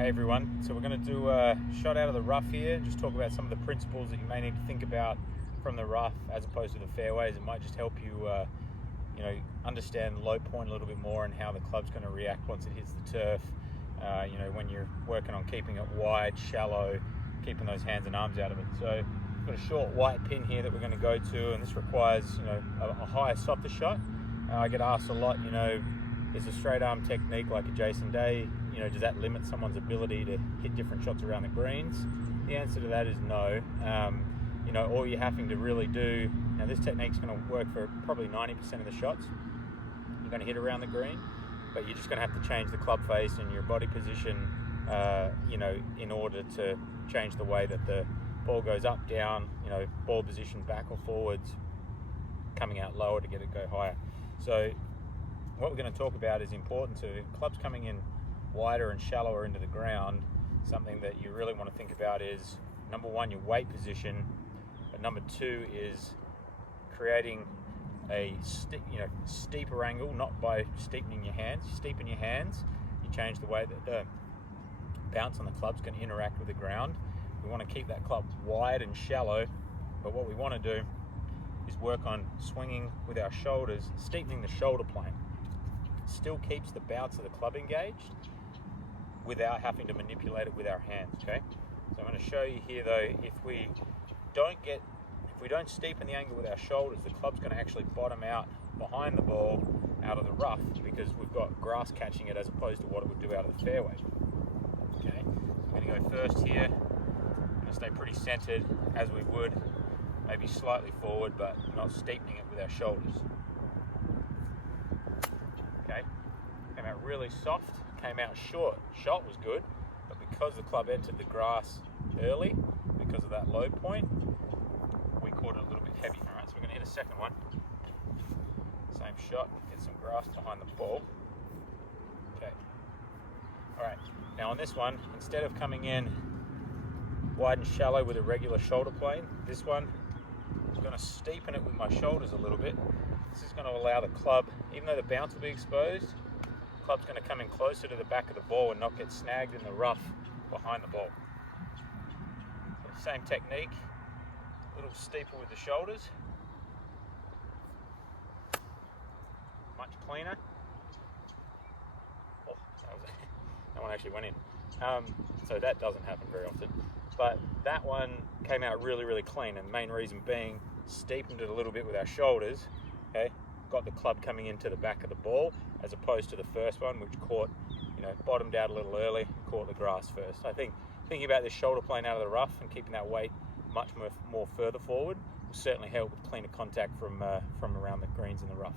Hey everyone, so we're going to do a shot out of the rough here, just talk about some of the principles that you may need to think about from the rough as opposed to the fairways. It might just help you, understand the low point a little bit more and how the club's going to react once it hits the turf. When you're working on keeping it wide, shallow, keeping those hands and arms out of it. So we've got a short white pin here that we're going to go to, and this requires, a higher, softer shot. I get asked a lot, is a straight arm technique like a Jason Day, does that limit someone's ability to hit different shots around the greens? The answer to that is no. All you're having to really do, now this technique's going to work for probably 90% of the shots you're going to hit around the green, but you're just going to have to change the club face and your body position, in order to change the way that the ball goes up, down, ball position back or forwards, coming out lower to get it go higher. So what we're going to talk about is important to clubs coming in wider and shallower into the ground. Something that you really want to think about is, number one, your weight position, but number two is creating a steeper angle, not by steepening your hands. You steepen your hands, you change the way that the bounce on the club's going to interact with the ground. We want to keep that club wide and shallow, but what we want to do is work on swinging with our shoulders, steepening the shoulder plane. Still keeps the bounce of the club engaged without having to manipulate it with our hands, okay? So I'm going to show you here though, if we don't steepen the angle with our shoulders, the club's going to actually bottom out behind the ball out of the rough because we've got grass catching it as opposed to what it would do out of the fairway. Okay, so I'm going to go first here. I'm going to stay pretty centered as we would, maybe slightly forward, but not steepening it with our shoulders. Okay, came out really soft, came out short. Shot was good, but because the club entered the grass early, because of that low point, we caught it a little bit heavy. All right, so we're going to hit a second one. Same shot, get some grass behind the ball. Okay. All right, now on this one, instead of coming in wide and shallow with a regular shoulder plane, this one I'm going to steepen it with my shoulders a little bit. This is going to allow the club, even though the bounce will be exposed, the club's going to come in closer to the back of the ball and not get snagged in the rough behind the ball. So same technique, a little steeper with the shoulders, much cleaner. Oh, that one actually went in. So that doesn't happen very often. But that one came out really, really clean, and the main reason being steepened it a little bit with our shoulders, okay? Got the club coming into the back of the ball as opposed to the first one, which caught, bottomed out a little early, caught the grass first. I think thinking about this shoulder plane out of the rough and keeping that weight much more further forward will certainly help with cleaner contact from around the greens in the rough.